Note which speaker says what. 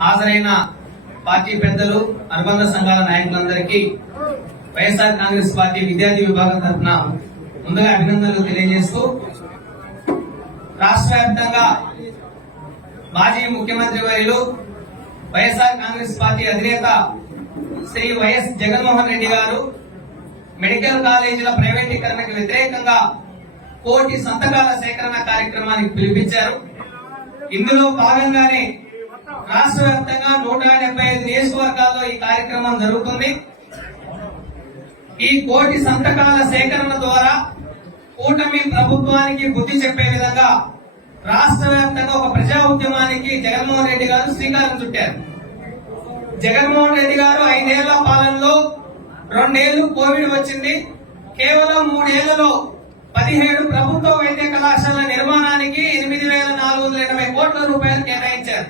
Speaker 1: హాజరైన పార్టీ పెద్దలు అనుబంధ సంఘాల నాయకులందరికీ వైఎస్ఆర్ కాంగ్రెస్ పార్టీ విద్యార్థి విభాగం తరఫున ముందుగా అభినందనలు తెలియజేస్తూ రాష్ట్ర వ్యాప్తంగా మాజీ ముఖ్యమంత్రి వర్యులు వైఎస్ఆర్ కాంగ్రెస్ పార్టీ అధినేత శ్రీ వైఎస్ జగన్మోహన్ రెడ్డి గారు మెడికల్ కాలేజీల ప్రైవేటీకరణకు వ్యతిరేకంగా కోటి సంతకాల సేకరణ కార్యక్రమానికి పిలిపించారు. ఇందులో భాగంగానే రాష్ట్ర వ్యాప్తంగా నూట డెబ్బై ఐదు నియోజకవర్గాల్లో ఈ కార్యక్రమం జరుగుతుంది. ఈ కోటి సంతకాల సేకరణ ద్వారా కూటమి ప్రభుత్వానికి బుద్ధి చెప్పే విధంగా రాష్ట్ర వ్యాప్తంగా ఒక ప్రజా ఉద్యమానికి జగన్మోహన్ రెడ్డి గారు శ్రీకారం చుట్టారు. జగన్మోహన్ రెడ్డి గారు ఐదేళ్ళ పాలనలో రెండేళ్ళు కోవిడ్ వచ్చింది. కేవలం మూడేళ్ళలో పదిహేడు ప్రభుత్వ వైద్య కళాశాల నిర్మాణానికి ఎనిమిది వేల నాలుగు వందల ఎనభై కోట్ల రూపాయలు కేటాయించారు.